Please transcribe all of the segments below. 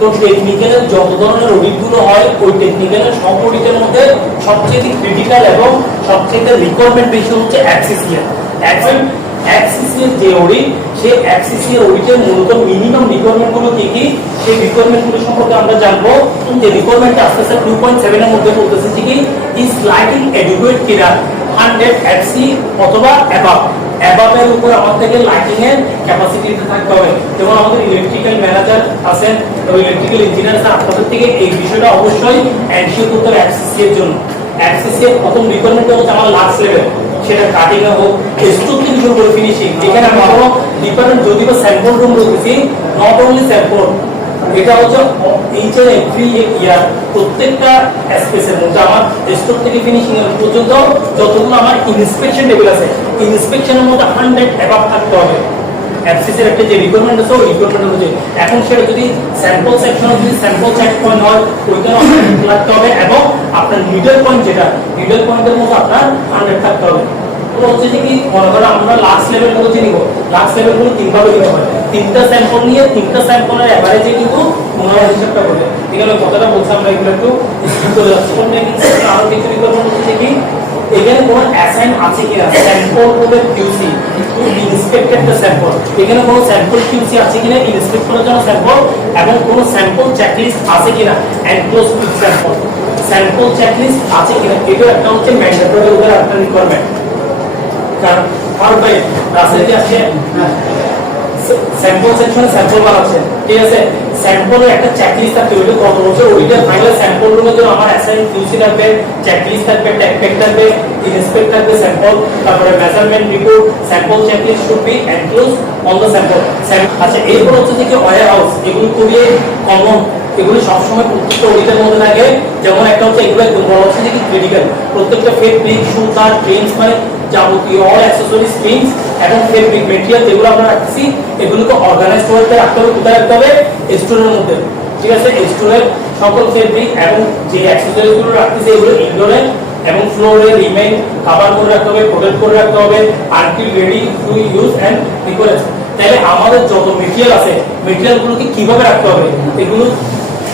তো টেকনিক্যালের যত ধরনের অডিটগুলো হয় ওই টেকনিক্যালের সব অডিটের মধ্যে সবচেয়ে ক্রিটিক্যাল এবং সবচেয়ে রিকোয়ারমেন্ট বেশি হচ্ছে এফসিসিএল। এফসিসিএল যে অডিট, সেই এফসিসিএল অডিটের মূলত মিনিমাম রিকোয়ারমেন্ট গুলো কি কি, সেই রিকোয়ারমেন্ট গুলো সম্পর্কে আমরা জানবো। যে রিকোয়ারমেন্ট আসতেছে 2.7 এর মধ্যে বলতেছে যে কি ইজ লাইটিং এডুকেট কিনা 100 এফসি অথবা অ্যাবাভ। অ্যাবাভের উপর আমাদের থেকে লাইটিং এর ক্যাপাসিটি থাকতে হবে। যেমন আমাদের ইলেকট্রিক্যাল ম্যানেজার আছেন, ইলেকট্রিক্যাল ইঞ্জিনিয়ার আছে, আপনাদের থেকে এই বিষয়টা অবশ্যই এনশিওর করতে হবে এফসিসি এর জন্য। এফসিসি এর প্রথম রিকোয়ারমেন্ট হচ্ছে আমার লাক্স লেভেল, সেটা কাটিং এ হোক, স্টোর থেকে শুরু করে ফিনিশিং। এখানে আমি কোনো ডিফারেন্ট যদি বা স্যাম্পল রুম বলতেছি, নট অনলি স্যাম্পল, এটা হচ্ছে ইচ এন্ড এভরি ইয়ার প্রত্যেকটা স্পেসের মধ্যে আমার স্টোর থেকে ফিনিশিং এর পর্যন্ত যতগুলো আমার ইন্সপেকশন লেভেল আছে, ইন্সপেকশনের মধ্যে 100 অ্যাবাভ থাকতে হবে। এফসিসি এর একটা যে রিকোয়ারমেন্ট আছে ওই রিকোয়ারমেন্ট অনুযায়ী এখন সেটা যদি স্যাম্পল সেকশনে যদি স্যাম্পল চেক পয়েন্ট হয় ওইখানে 100 থাকতে হবে এবং আপনার মিডল পয়েন্ট যেটা মিডল পয়েন্টের মধ্যে আপনার 100 থাকতে হবে। তো হচ্ছে যে কি মনে করো আমরা লাস্ট লেভেল গুলো নিব, লাস্ট লেভেল গুলো তিনভাবে নিতে হয়, তিনটা স্যাম্পল নিয়ে তিনটা স্যাম্পলের এভারেজে কিন্তু তোমরা হিসাবটা করবে। এখানে কথাটা বলছি আমরা এগুলো একটু স্কিপ করে যাচ্ছি। আরো কিছু রিকোয়ারমেন্ট হচ্ছে কি এখানে কোনো অ্যাসাইন আছে কিনা, স্যাম্পল বলে QC to inspected the sample, এখানে কোনো স্যাম্পল কিউসি আছে কিনা ইন্সপেক্ট করার জন্য স্যাম্পল, এবং কোনো স্যাম্পল চেকলিস্ট আছে কিনা enclose with sample, sample checklist আছে কিনা, এটা একটা হচ্ছে ম্যান্ডেটরি ওদের একটা রিকোয়ারমেন্ট। কারণ আর ভাই রাসেলটি আছে স্যাম্পল সেকশনে স্যাম্পল বানাচ্ছে, ঠিক আছে, স্যাম্পলের একটা চেকলিস্ট থাকতে হবে কত বছর ওইটা ফাইনাল স্যাম্পল রুমের জন্য আমার অ্যাসাইন কিউসি থাকবে, চেকলিস্ট থাকবে, ট্যাগ থাকবে, ইন্সপেক্ট থাকবে স্যাম্পল, তারপরে measurement report, sample checklist should be enclose on the sample. আচ্ছা এরপর হচ্ছে যে ওয়্যার হাউস, এগুলো খুবই কমন, এগুলো সবসময় প্রত্যেকটা অডিটের মধ্যে থাকে। যেমন একটা হচ্ছে এগুলো একদম বড় হচ্ছে যে ক্রিটিক্যাল, প্রত্যেকটা ফেব্রিক সুতার ট্রেন্স মানে যাবতীয় অল অ্যাকসেসরিজ স্ট্রিংস এবং ফেব্রিক মেটেরিয়াল যেগুলো আমরা রাখছি এগুলোকে অর্গানাইজ করে রাখতে হবে। কোথায় রাখতে হবে? স্টোরের মধ্যে, ঠিক আছে। স্টোরের সকল ফেব্রিক এবং যে অ্যাকসেসরিজ গুলো রাখতেছি এগুলো ইনডোরে এবং ফ্লোরে রিমেইন কভার করে রাখতে হবে, প্রোটেক্ট করে রাখতে হবে until ready to use and required. তাহলে আমাদের যত মেটেরিয়াল আছে মেটেরিয়ালগুলোকে কিভাবে রাখতে হবে এগুলো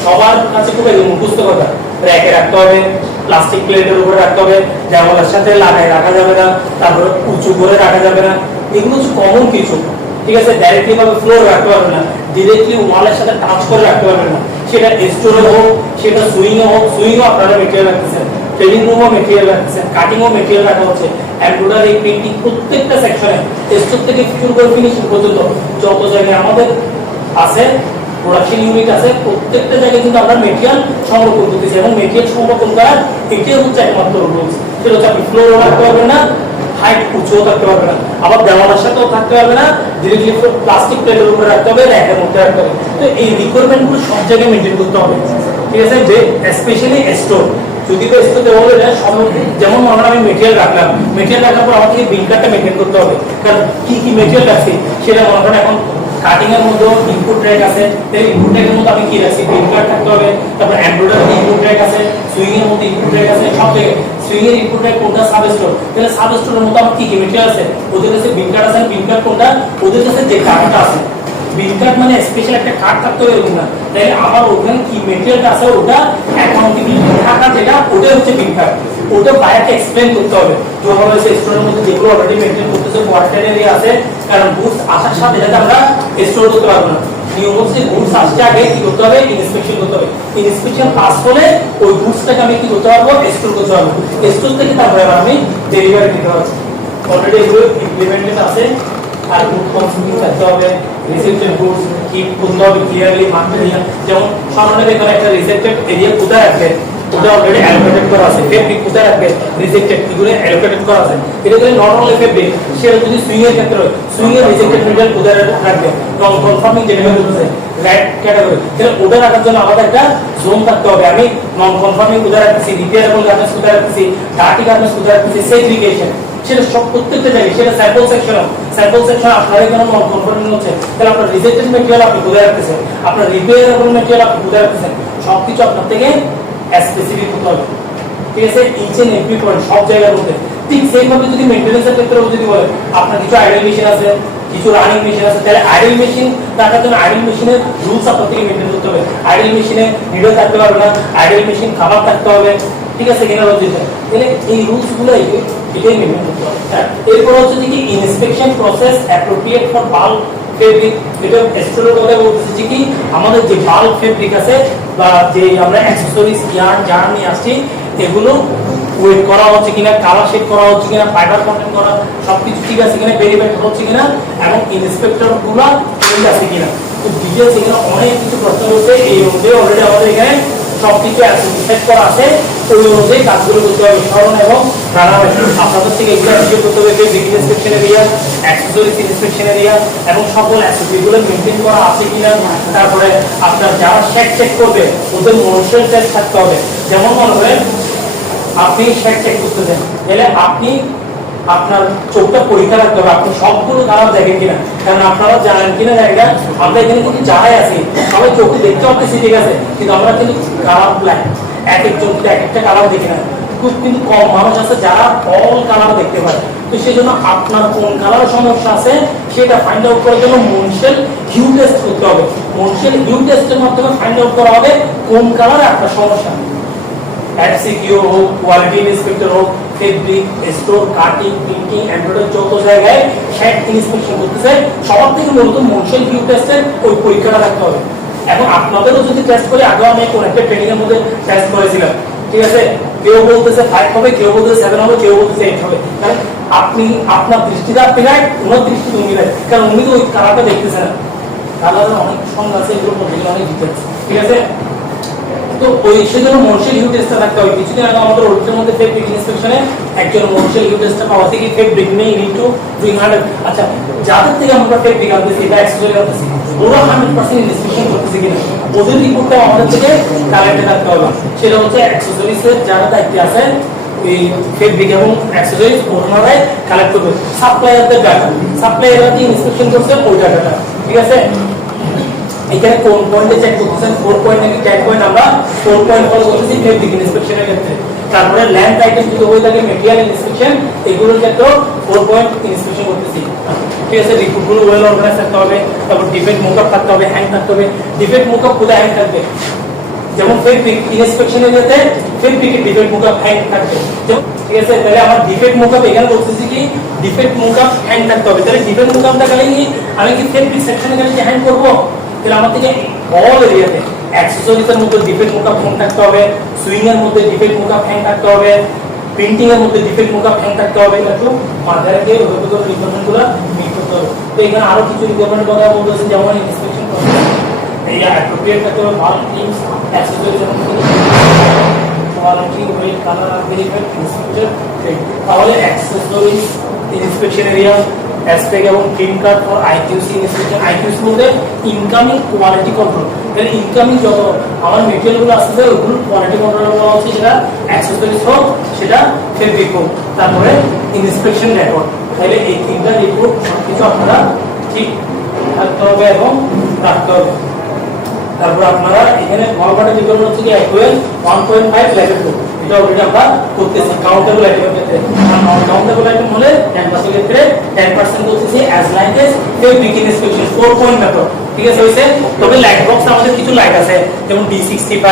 সবার কাছে খুব মুখস্থ কথা। র্যাকে রাখতে হবে, প্লাস্টিক প্লেটের উপরে রাখতে হবে, জামালার সাথে লাগায় রাখা যাবে না, তারপরে উঁচু করে রাখা যাবে না, এগুলো হচ্ছে কমন কিছু, ঠিক আছে। ডাইরেক্টলি ভাবে ফ্লোর রাখতে পারবে না, ডিরেক্টলি ওয়ালের সাথে টাচ করে রাখতে পারবে না, সেটা স্টোরে হোক, সেটা সুইংয়ে হোক, সুইংও আপনারা মেটেরিয়াল রাখতেছেন, ট্রেনিং রুমও মেটেরিয়াল রাখতেছেন, কাটিংও মেটেরিয়াল রাখা হচ্ছে, এমব্রয়ডারি প্রিন্টিং প্রত্যেকটা সেকশনে স্টোর থেকে শুরু করে ফিনিশিং পর্যন্ত যত জায়গায় আমাদের আছে প্রোডাকশন ইউনিট আছে প্রত্যেকটা জায়গায় কিন্তু আমরা মেটেরিয়াল সংরক্ষণ করতেছি এবং মেটেরিয়াল সংরক্ষণ করার এটাই হচ্ছে একমাত্র রুলস। সেটা হচ্ছে আপনি ফ্লোরও রাখতে পারবেন না, হাইট উঁচুও থাকতে পারবে না, আবার দেওয়ালের সাথেও থাকতে পারবে না, ডিরেক্টলি প্লাস্টিক প্লেটের উপরে রাখতে হবে, র্যাকের মধ্যে রাখতে হবে। তো এই রিকোয়ারমেন্টগুলো সব জায়গায় মেনটেন করতে হবে, ঠিক আছে। যে স্পেশালি স্টোর যদি তো স্টোর দেওয়া হলে যেমন আমরা আমি মেটেরিয়াল রাখলাম, মেটেরিয়াল রাখার পর আমাকে বিল কার্ডটা মেনটেন করতে হবে, কারণ কি কি মেটেরিয়াল রাখছি সেটা মনে করেন এখন কাটিং এর মধ্যে ইনপুট ট্র্যাক আছে, তাহলে ইনপুট ট্র্যাকের মধ্যে আমি কি রাখছি বিল কার্ড থাকতে হবে, তারপর এমব্রয়ডারি ইনপুট ট্র্যাক আছে, সুইং এর মধ্যে ইনপুট ট্র্যাক আছে, সব জায়গায় সুইং এর ইনপুট ট্র্যাক কোনটা সাব স্টোর, তাহলে সাব স্টোরের মধ্যে আমার কি কি মেটেরিয়াল আছে ওদের কাছে বিল কার্ড আছে, বিল কার্ড কোনটা ওদের কাছে যে কার্ডটা আছে, বিল কার্ড মানে স্পেশাল একটা কার্ড থাকতে হবে এরকম না, তাহলে আমার ওখানে কি মেটেরিয়ালটা আছে ওটা অ্যাকাউন্টেবিলিটি থাকা যেটা ওটা হচ্ছে বিল কার্ড, ওটা বাইরে এক্সপ্লেইন করতে হবে। যখন হচ্ছে স্টোরের মধ্যে যেগুলো অলরেডি মেইনটেইন করতেছে কোয়ার্টারলি আছে, কারণ গুডস আসার সাথে সাথে আমরা স্টোর করতে পারবো না, নিয়ম হচ্ছে গুডস আসতে আগে কি করতে হবে ইন্সপেকশন করতে হবে, ইন্সপেকশন পাস হলে ওই গুডসটাকে আমি কি করতে পারবো স্টোর করতে পারবো, স্টোর থেকে তারপরে আমি ডেলিভারি দিতে পারবো। অলরেডি এগুলো ইমপ্লিমেন্টেড আছে। আর গুড কনসিউমিং থাকতে হবে, রিসেপ্টেড গুডস কিপ করতে হবে ক্লিয়ারলি মার্কেটিং, যেমন সামনে দেখেন একটা রিসেপ্টেড এরিয়া কোথায় রাখবে ওটা অলরেডি অ্যালোকেটেড করা আছে, ফেব্রিক কোথায় রাখবে রিজেক্টেড এগুলো অ্যালোকেটেড করা আছে, এটা যদি নট অনলি ফেব্রিক সেটা যদি সুইং এর ক্ষেত্রে হয় সুইং এর রিজেক্টেড মেটেরিয়াল কোথায় রাখবে, নন কনফার্মিং যেটা বলতেছে রাইট ক্যাটাগরি, তাহলে ওটা রাখার জন্য আমাদের একটা জোন থাকতে হবে, আমি নন কনফার্মিং কোথায় রাখতেছি, রিপেয়ারেবল গার্মেন্টস কোথায় রাখতেছি, ডার্টি গার্মেন্টস কোথায় রাখতেছি, সেগ্রিগেশন সেটা সব প্রত্যেকটা জায়গায়, সেটা স্যাম্পল সেকশন আপনার এখানে নন কনফার্মিং হচ্ছে, তাহলে আপনার রিজেক্টেড মেটেরিয়াল আপনি কোথায় রাখতেছেন, আপনার রিপেয়ারেবল মেটেরিয়াল আপনি কোথায় রাখতেছেন, সবকিছু আপনার থেকে স্পেসিফিক হতে হবে, ঠিক আছে। ইচ এন্ড এভরি পয়েন্ট সব জায়গার মধ্যে ঠিক সেইভাবে যদি মেইনটেনেন্সের ক্ষেত্রে যদি বলে আপনার কিছু আইডল মেশিন আছে, কিছু রানিং মেশিন আছে, তাহলে আইডল মেশিন রাখার জন্য আইডল মেশিনের রুলস আপনার থেকে মেইনটেইন করতে হবে, আইডল মেশিনে নিডল থাকতে পারবে না, আইডল মেশিন খাবার থাকতে হবে, ঠিক আছে কিনা লজিক। তাহলে এই রুলস গুলো এটাই মেনটেন করতে হবে। এরপর হচ্ছে কি inspection process appropriate for bulk fabric. এটা এস্ট্রোর কথা বলতেছে কি আমাদের যে বাল্ক ফেব্রিক আছে বা যে আমরা অ্যাকসেসরিজ ইয়ার্ন জার্ন নিয়ে আসছি এগুলো ওয়েট করা হচ্ছে কিনা, কালার শেড করা হচ্ছে কিনা, ফাইবার কন্টেন্ট করা সবকিছু ঠিক আছে কিনা, ভেরিফাই হচ্ছে কিনা এবং ইন্সপেক্টর গুলো ঠিক আছে কিনা। তো ডিটেইলস এখানে অনেক কিছু প্রশ্ন রয়েছে, এই অনুযায়ী অলরেডি আমাদের এখানে সবকিছু সেট করা আছে, ওই অনুযায়ী কাজগুলো করতে হবে স্মরণ এবং জানা হবে। আপনাদের থেকে এগুলো ভিডিও করতে হবে যে big inspection area, accessories inspection area এবং সকল অ্যাক্সেসরিজগুলো মেনটেন করা আছে কিনা। তারপরে আপনার যারা শেড চেক করবে ওদের মনুষ্যের টেস্ট থাকতে হবে। যেমন মনে করেন আপনি শেড চেক করতেছেন, তাহলে আপনি আপনার চোখটা পরীক্ষা রাখতে হবে আপনি সবগুলো কালার দেখেন কিনা। কারণ আপনারা জানেন কিনা জায়গা আমরা এখানে কিন্তু যারাই আছি সবাই চোখে দেখতে পাচ্ছি ঠিক আছে, কিন্তু আমরা কিন্তু কালার ব্ল্যাক এক একজন এক একটা কালার দেখি না। খুব কিন্তু কম মানুষ আছে যারা অল কালার দেখতে পায়। তো সেই জন্য আপনার কোন কালার সমস্যা আছে সেটা ফাইন্ড আউট করার জন্য মনশেল হিউ টেস্ট করতে হবে। মনশেল হিউ টেস্টের মাধ্যমে ফাইন্ড আউট করা হবে কোন কালারে আপনার সমস্যা। এফসিকিউ হোক, কোয়ালিটি ইন্সপেক্টর হোক, fabric, store, cutting, printing, embroidery যত জায়গায় শেড ইন্সপেকশন করতেছে সবার থেকে মূলত মনশেল ভিউ টেস্টের ওই পরীক্ষাটা রাখতে হবে। এবং আপনাদেরও যদি টেস্ট করে আগেও আমি কোন একটা ট্রেনিং এর মধ্যে টেস্ট করেছিলাম, ঠিক আছে, কেউ বলতেছে 5 হবে, কেউ বলতেছে 7 হবে, কেউ বলতেছে 8 হবে। কারণ আপনি আপনার দৃষ্টিতে আপনি রাইট, ওনার দৃষ্টিতে উনি রাইট, কারণ উনি তো ওই কালারটা দেখতেছে না। কালারের অনেক সংখ্যা আছে, এগুলো মধ্যে অনেক ডিটেলস, ঠিক আছে। তো ওই সেজন্য মনশেল হিউ টেস্টটা থাকতে হবে। কিছুদিন আগে আমাদের ওটির মধ্যে ফেব্রিক ইন্সপেকশনে একজন মনশেল হিউ টেস্টটা পাওয়া থেকে ফেব্রিক নেই নিড টু ডুইং 100। আচ্ছা, যাদের থেকে আমরা ফেব্রিক আনতেছি বা অ্যাকসেসরি আনতেছি ওরা 100% ইন্সপেকশন করতেছে কিনা ওদের রিপোর্টটা আমাদের থেকে কালেক্ট রাখতে হবে। সেটা হচ্ছে অ্যাকসেসরিজের যারা দায়িত্বে আছে এই ফেব্রিক এবং অ্যাকসেসরিজ ওনারাই কালেক্ট করবে। সাপ্লায়ারদের ডাটা, সাপ্লায়াররা কি ইন্সপেকশন করছে ওই ডাটাটা, ঠিক আছে। এখানে কোন পয়েন্টে চেক করতেছেন, 4 পয়েন্ট নাকি 10 পয়েন্ট, আমরা 4 পয়েন্ট ফলো করতেছি ফেব্রিক ইন্সপেকশনের ক্ষেত্রে। তারপরে ল্যান্ড আইটেম যদি হয়ে থাকে মেটেরিয়াল ইন্সপেকশন এগুলোর ক্ষেত্রেও 4 পয়েন্ট ইন্সপেকশন করতেছি, ঠিক আছে। রিপোর্টগুলো ওয়েল অর্গানাইজ থাকতে হবে, তারপর ডিফেক্ট মুকআপ থাকতে হবে, হ্যাং থাকতে হবে। ডিফেক্ট মুকআপ কোথায় হ্যাং থাকবে, যেমন ফেব্রিক ইন্সপেকশনের ক্ষেত্রে ফেব্রিকের ডিফেক্ট মুকআপ হ্যাং থাকবে, ঠিক আছে। তাহলে আমার ডিফেক্ট মুকআপ এখানে বলতেছি কি ডিফেক্ট মুকআপ হ্যাং থাকতে হবে। তাহলে ডিফেক্ট মুকআপটা গেলে কি আমি কি ফেব্রিক সেকশনে গেলে কি হ্যাং করবো, তাহলে আমার থেকে অল এরিয়াতে অ্যাকসেসরিজের মধ্যে ডিফেক্ট মুকআপ হ্যাং থাকতে হবে, সুইং এর মধ্যে ডিফেক্ট মুকআপ হ্যাং থাকতে হবে, প্রিন্টিং এর মধ্যে ডিফেক্ট মুকআপ হ্যাং থাকতে হবে। একটু মাথায় রেখে ওই রিকোয়ারমেন্টগুলো মিট করতে হবে। তো এখানে আরো কিছু রিকোয়ারমেন্ট কথা বলতেছে, যেমন ইন্সপেকশন প্রসেস এই অ্যাপ্রোপ্রিয়েট থাকতে হবে, বাল্ক টিমস অ্যাকসেসরিজের মধ্যে quality, weight, colour, verify, inspector. তাহলে অ্যাকসেসরিজ ইন্সপেকশন এরিয়া অ্যাসপেক্ট এবং clean cut for IQC inspection. IQC বলতে ইনকামিং কোয়ালিটি কন্ট্রোল। তাহলে ইনকামিং যত আমার মেটেরিয়ালগুলো আসছে ওগুলো কোয়ালিটি কন্ট্রোল করা হচ্ছে, সেটা অ্যাক্সেসরিজ হোক সেটা ফেব্রিক হোক। তারপরে ইন্সপেকশন রেকর্ড। তাহলে এই তিনটা রিপোর্ট সবকিছু আপনারা ঠিক থাকতে হবে এবং রাখতে হবে। তারপর আপনারা এখানে গল্পটা যেগুলো হচ্ছে কি IQL 1.5 লেভেল 2 এটা অলরেডি আমরা করতেছি কাউন্টেবল আইটেমের ক্ষেত্রে। আর নন কাউন্টেবল আইটেম হলে 10% ক্ষেত্রে 10% বলতেছি as like S fabric inspection 4 point method, ঠিক আছে হইছে। তবে লাইট বক্স আমাদের কিছু লাইট আছে যেমন D65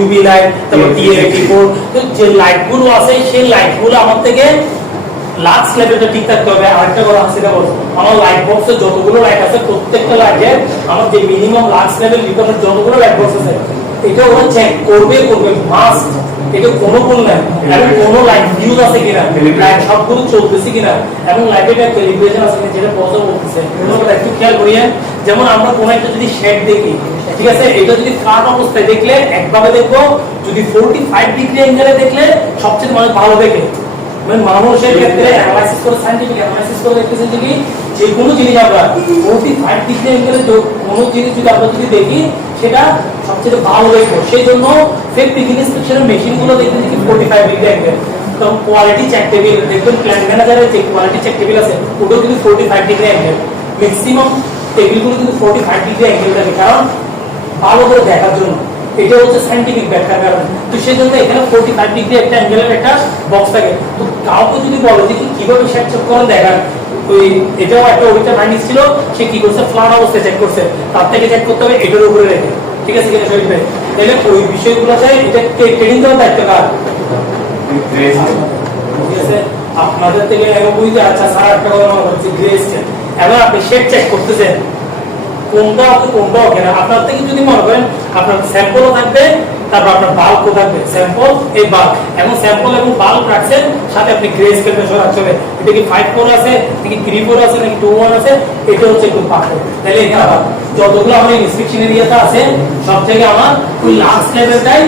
UV লাইট, তারপর D84। তো যে লাইটগুলো আছে সেই লাইটগুলো আমার থেকে লাক্স লেভেলটা ঠিক থাকতে হবে। আরেকটা কথা আছে, আমার লাইট বক্সে যতগুলো লাইট আছে প্রত্যেকটা লাইটে আমার যে মিনিমাম লাক্স লেভেল রিকভার যতগুলো লাইট বক্স আছে এটা ওরা চেক করবে মাস্ট। এটা কোনো ভুল নাই, এবং কোনো লাইট ফিউজ আছে কিনা, লাইট সবগুলো চলতেছে কিনা, এবং লাইটের একটা ক্যালিব্রেশন আছে কিনা যেটা বলতে বলতেছে এগুলো একটু খেয়াল করিয়ে। যেমন আমরা কোনো একটা যদি শেড দেখি, ঠিক আছে, এটা যদি ফ্ল্যাট অবস্থায় দেখলে একভাবে দেখবো, যদি 45 ডিগ্রি অ্যাঙ্গেলে দেখলে সবচেয়ে ভালো দেখে। মানে মানুষের ক্ষেত্রে অ্যানালাইসিস করে সায়েন্টিফিক অ্যানালাইসিস করে দেখতেছেন যে কোনো জিনিস আমরা 45 ডিগ্রি অ্যাঙ্গেলে কোনো জিনিস যদি আমরা যদি দেখি সেটা সবচেয়ে ভালো দেখবো। সেই জন্য ফেব্রিক ইন্সপেকশনের মেশিনগুলো দেখবেন যে 45 ডিগ্রি অ্যাঙ্গেল। তো কোয়ালিটি চেক টেবিল দেখবেন প্ল্যান্ট ম্যানেজারের যে কোয়ালিটি চেক টেবিল আছে ওটাও কিন্তু 45 ডিগ্রি অ্যাঙ্গেল। ম্যাক্সিমাম টেবিলগুলো কিন্তু 45 ডিগ্রি অ্যাঙ্গেল থাকে, কারণ ভালো করে দেখার জন্য। এটা হচ্ছে সায়েন্টিফিক ব্যাখ্যার কারণে। তো সেই জন্য এখানে 45 ডিগ্রি একটা অ্যাঙ্গেলের একটা বক্স থাকে। তো কাউকে যদি বলে যে কিভাবে শেড চেক করেন দেখার, ওই এটাও একটা অভিজ্ঞতা মাইন্ড ছিল, সে কি করছে ফ্ল্যাট অবস্থায় চেক করছে, তার থেকে চেক করতে হবে এটার উপরে রেখে। ঠিক আছে কিনা শরীর ভাই? তাহলে ওই বিষয়গুলোতে এটা ট্রেনিং দেওয়ার দায়িত্ব কার? ঠিক আছে, আপনাদের থেকে বুঝতে আচ্ছা স্যার একটা কথা মনে হচ্ছে গ্রেস এবার আপনি শেড চেক করতেছেন কোনটা ওকে না, আপনার থেকে যদি মনে করেন আপনার স্যাম্পলও থাকবে, তারপর আপনার বাল্কও থাকবে, স্যাম্পল এই বাল্ক, এখন স্যাম্পল এবং বাল্ক রাখছেন, সাথে আপনি গ্রেস পেপার রাখতে হবে, এটা কি 5-4 আছে নাকি 3-4 আছে নাকি 2-1 আছে, এটা হচ্ছে একটু পারফেক্ট। তাহলে এখানে আবার যতগুলো আমার ইনস্পেকশন এরিয়াতে আছে সব থেকে আমার ওই লাক্স লেভেলটাই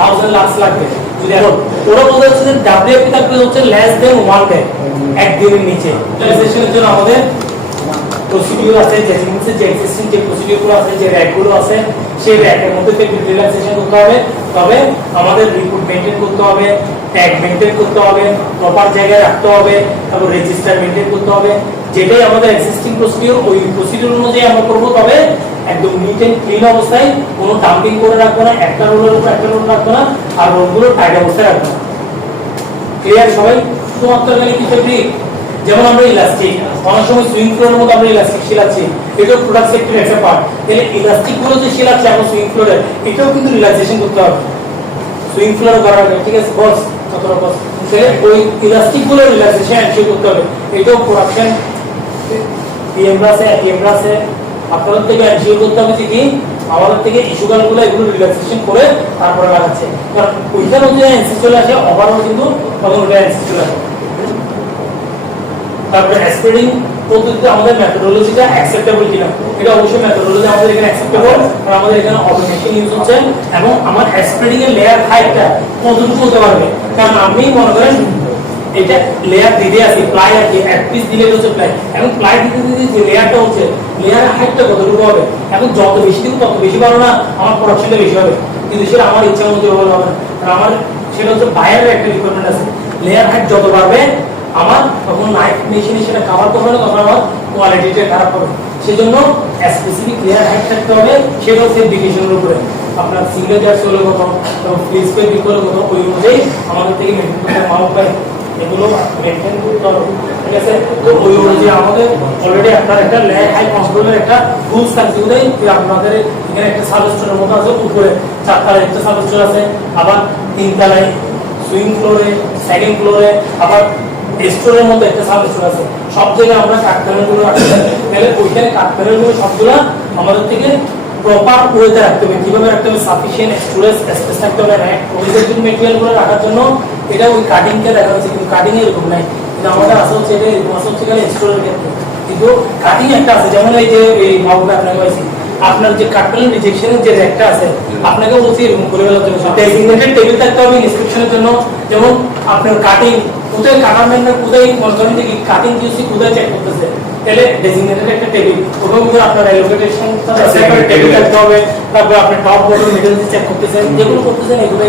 1000 লাক্স লাগবে। যদি এখন ওরা বলতে হচ্ছে যে ডাব্লিউএফপি থাকবে হচ্ছে লেস দেন 1 ডে, এক দিনের নিচে। রিল্যাক্সেশনের জন্য আমাদের প্রসিডিউর আছে, যে এক্সিস্টিং যে প্রসিডিউরগুলো আছে, যে র্যাকগুলো আছে, সেই র্যাকের মধ্যে থেকে রিল্যাক্সেশন করতে হবে। তবে আমাদের রিপোর্ট মেইনটেইন করতে হবে, ট্যাগ মেইনটেইন করতে হবে, প্রপার জায়গায় রাখতে হবে, তারপর রেজিস্টার মেইনটেইন করতে হবে। যেটাই আমাদের এক্সিস্টিং প্রসিডিউর, ওই প্রসিডিউর অনুযায়ী আমরা করব। তবে একদম নিট এন্ড ক্লিন অবস্থায়, কোনো ডাম্পিং করে রাখবো না, একটা রোলের উপর একটা রোল রাখবো না, আর রোলগুলো টাইট অবস্থায় রাখবো না। ক্লিয়ার সবাই? শুধুমাত্র গেলে কিছু ঠিক, যেমন আমরা ইলাস্টিক অনেক সময় সুইং ফ্লোরের মধ্যে আমরা ইলাস্টিক শিলাচ্ছি, এটাও প্রোডাক্ট সেক্টরের একটা পার্ট। তাহলে ইলাস্টিক গুলো যে শিলাচ্ছি আমরা সুইং ফ্লোরে, এটাও কিন্তু রিল্যাক্সেশন করতে হবে সুইং ফ্লোরে করার আগে। ঠিক আছে বস? কতটা বস? তাহলে ওই ইলাস্টিক গুলো রিল্যাক্সেশন এনশিওর করতে হবে, এটাও প্রোডাকশন পিএমরা আছে, এপিএমরা আছে, আপনাদের থেকে এনশিওর করতে হবে যে কি আমাদের থেকে ইস্যুগাল গুলো এগুলো রিল্যাক্সেশন করে তারপরে লাগাচ্ছে। কারণ ওইখানে যে এনসি চলে আসে ওভারঅল কিন্তু তখন ওটা এনসি চলে আসে। তারপরে স্প্রেডিং পদ্ধতিতে আমাদের মেথডোলজিটা অ্যাকসেপ্টেবল কিনা, এটা অবশ্যই মেথডোলজি আমাদের এখানে অ্যাকসেপ্টেবল, কারণ আমাদের এখানে অটোমেশন ইউজ হচ্ছে। এবং আমার স্প্রেডিং এর লেয়ার হাইটটা কতটুকু হতে পারবে, কারণ আমি মনে করেন এটা লেয়ার দিতে আসি প্লাই আর কি, এক পিস দিলে হচ্ছে প্লাই, এখন প্লাই দিতে দিতে যে লেয়ারটা হচ্ছে লেয়ার হাইটটা কতটুকু হবে, এখন যত বেশি দিব তত বেশি পারো না, আমার প্রোডাকশনটা বেশি হবে, কিন্তু সেটা আমার ইচ্ছা মতো হবে না। কারণ আমার সেটা হচ্ছে বায়ারের একটা রিকোয়ারমেন্ট আছে, লেয়ার হাইট যত বাড়বে আমার তখন নাইফ মেশিনে সেটা কাভার করবে না, তখন আমার কোয়ালিটিটা খারাপ হবে। সেজন্য স্পেসিফিক লেয়ার হাইট থাকতে হবে, সেটা হচ্ছে ডিভিশনের উপরে আপনার সিঙ্গেল জার্স হলে কত, ফ্লিস পে বিক হলে কত, ওই অনুযায়ী আমাদের থেকে মেনটেন করতে মাউন্ট পাই এগুলো মেনটেন করতে হবে। ঠিক আছে, তো ওই অনুযায়ী আমাদের অলরেডি আপনার একটা লেয়ার হাই কন্ট্রোলের একটা রুলস থাকছে, ওটাই আপনাদের এখানে একটা সাবস্টোরের মতো আছে, উপরে 4 তলায় একটা সাবস্টোর আছে, আবার 3 তলায় সুইং ফ্লোরে, সেকেন্ড ফ্লোরে, আবার স্টোরের মধ্যে একটা সাবস্টোর আছে। সব জায়গায় আমরা কাঠপ্যানেল গুলো রাখতে হবে, তাহলে ওইখানে কাঠপ্যানেল গুলো সবগুলো আমাদের থেকে প্রপার ওয়েতে রাখতে হবে। কিভাবে রাখতে হবে? সাফিসিয়েন্ট স্টোরেজ স্পেস থাকতে হবে। প্রজেক্টিভ ম্যাটেরিয়াল গুলো রাখার জন্য এটা ওই কাটিং কে দেখা যাচ্ছে, কিন্তু কাটিং এরকম নাই, কিন্তু আমাদের আসা হচ্ছে এটা এরকম আসা হচ্ছে এখানে স্টোরের ক্ষেত্রে, কিন্তু কাটিং একটা আছে। যেমন এই যে এই মাউটা আপনাকে বলছি, আপনার যে কাটপ্যানেল রিজেকশনের যে র্যাকটা আছে, আপনাকে বলছি এরকম করে ফেলার জন্য ডেজিগনেটেড টেবিল থাকতে হবে ইনস্পেকশনের জন্য। যেমন আপনার কাটিং কোথায় কাটারম্যান না কোথায় মনে করেন যে কাটিং কিউসি কোথায় চেক করতেছে, তাহলে ডেজিগনেটেড একটা টেবিল, ওখানে কিন্তু আপনার অ্যালোকেটেশন সেপারেট টেবিল থাকতে হবে। তারপর আপনি টপ বটম মিডল চেক করতেছেন, যেগুলো করতেছেন এগুলো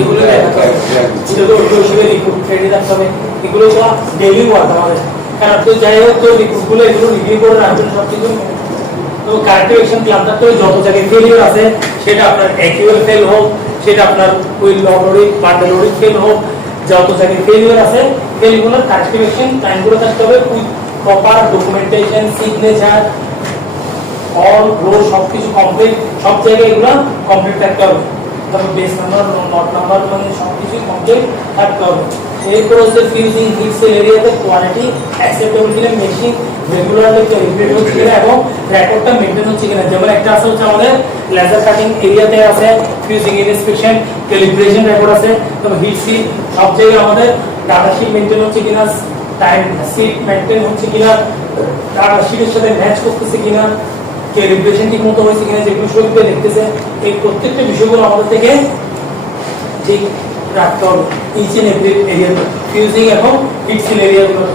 এগুলো দেখাতে হবে, এগুলো হিসেবে রিপোর্ট রেডি রাখতে হবে। এগুলো তো ডেইলি ওয়ার্ক আমাদের, কারণ তো যাই হোক তো রিপোর্টগুলো এগুলো রিভিউ করে রাখবেন সব কিছু। তো কারেক্টিভ অ্যাকশন প্ল্যান থাকতে হবে, যত জায়গায় ফেলিওর আছে সেটা আপনার অ্যাকিউরেট ফেল হোক, সেটা আপনার ওই ললোরিক বান্ডেলোরিক ফেল হোক, যত জায়গায় ফেলিওর আছে ফেলগুলোর কারেক্টিভ অ্যাকশন প্ল্যানগুলো থাকতে হবে with proper documentation, signature, all row সবকিছু কমপ্লিট, সব জায়গায় এগুলো কমপ্লিট থাকতে হবে। তবে বেস নাম্বার, নট নাম্বার মানে সবকিছু কমপ্লিট থাকতে হবে। এরপর হচ্ছে ফিউজিং হিট সেল এরিয়াতে কোয়ালিটি অ্যাকসেপ্টেবল কিনা, মেশিন রেগুলারলি ক্যালিব্রেট হচ্ছে কিনা এবং রেকর্ডটা মেইনটেইন হচ্ছে কিনা। যেমন একটা আছে হচ্ছে আমাদের লেজার কাটিং এরিয়াতে আছে ফিউজিং ইনস্পেকশন ক্যালিব্রেশন রেকর্ড আছে, তবে হিট সিল সব জায়গায় আমাদের ডাটা শিট মেইনটেইন হচ্ছে কিনা, টাইম শিট মেইনটেইন হচ্ছে কিনা, ডাটা শিটের সাথে ম্যাচ করতেছে কিনা, ক্যালিব্রেশন ঠিক মতো হয়েছে কিনা, যেগুলো শরীরে দেখতেছে, এই প্রত্যেকটা বিষয়গুলো আমাদের থেকে ঠিক রাখতে হবে। Each and every area fusing এবং হিট সিল এরিয়াগুলো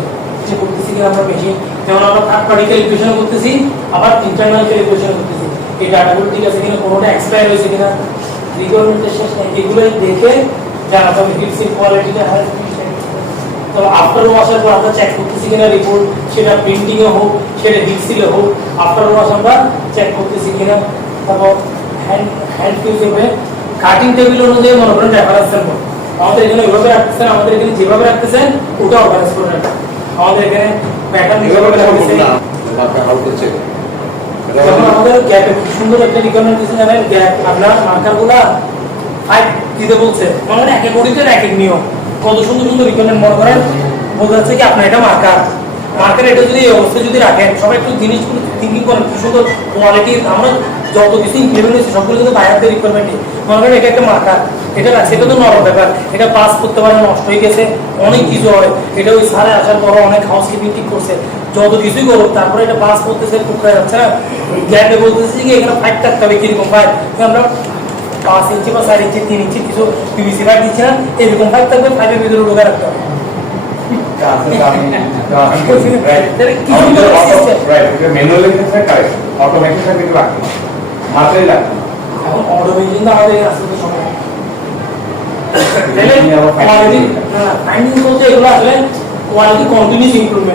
যে করতেছি কিনা আমরা মেশিন, যেমন আমরা থার্ড পার্টি ক্যালিব্রেশন করতেছি, আবার ইন্টারনাল ক্যালিব্রেশন করতেছি, এই ডাটাগুলো ঠিক আছে কিনা, কোনোটা এক্সপায়ার হয়েছে কিনা, রিকোয়ারমেন্টের শেষ নেই, এগুলো দেখে জানাতে হবে হিট সিল কোয়ালিটিটা হাই। তো আফটার ওয়াশের পর আমরা চেক করতেছি কিনা রিপোর্ট, সেটা প্রিন্টিং এ হোক, সেটা হিট সিলে হোক, আফটার ওয়াশ আমরা চেক করতেছি কিনা। তারপর হ্যান্ড ফিউজিংয়ে কাটিং টেবিল অনুযায়ী মনে করেন রেফারেন্স স্যাম্পল আমাদের এখানে এভাবে রাখতেছেন, আমাদের এখানে যেভাবে রাখতেছেন ওটা অর্গানাইজ করে রাখবেন। আমাদের এখানে প্যাটার্ন হিসাবে রাখতেছেন, যখন আমাদের গ্যাপে খুব সুন্দর একটা রিকোয়ারমেন্ট দিচ্ছে জানেন, গ্যাপ আপনার মার্কারগুলা 5 দিতে বলছে, মানে এক এক অডিটের এক এক নিয়ম, কত সুন্দর সুন্দর রিকোয়ারমেন্ট মনে করেন বোঝা যাচ্ছে কি আপনার এটা মার্কার এটা যদি এই অবস্থায় যদি রাখেন, সবাই একটু জিনিসগুলো থিঙ্কিং করেন কি সুন্দর কোয়ালিটি, আমরা যত কিছু ইমপ্লিমেন্ট হয়েছে সবগুলো কিন্তু বাইরের রিকোয়ারমেন্টই, মনে করেন এটা একটা মার্কার, এটা রাখছে, এটা তো নরম ব্যাপার, এটা পাস করতে পারে নষ্ট হয়ে গেছে, অনেক কিছু হয়, এটা ওই সারে আসার পর অনেক হাউস কিপিং ঠিক করছে, যত কিছুই করুক তারপরে এটা পাস করতেছে টুকরা যাচ্ছে না, গ্যাপে বলতেছি যে এখানে 5 থাকতে হবে, কিরকম 5 আমরা 5 ইঞ্চি বা 4 ইঞ্চি 3 ইঞ্চি কিছু পিভিসি পাইপ দিচ্ছি না, এরকম 5 থাকবে, 5 এর ভিতরে ঢোকা রাখতে হবে। এখন অটোমেটিক আমাদের আসলে সময় ফাইন্ডিং বলতে এগুলো আসলে কোয়ালিটি কন্টিনিউস ইমপ্রুভমেন্ট।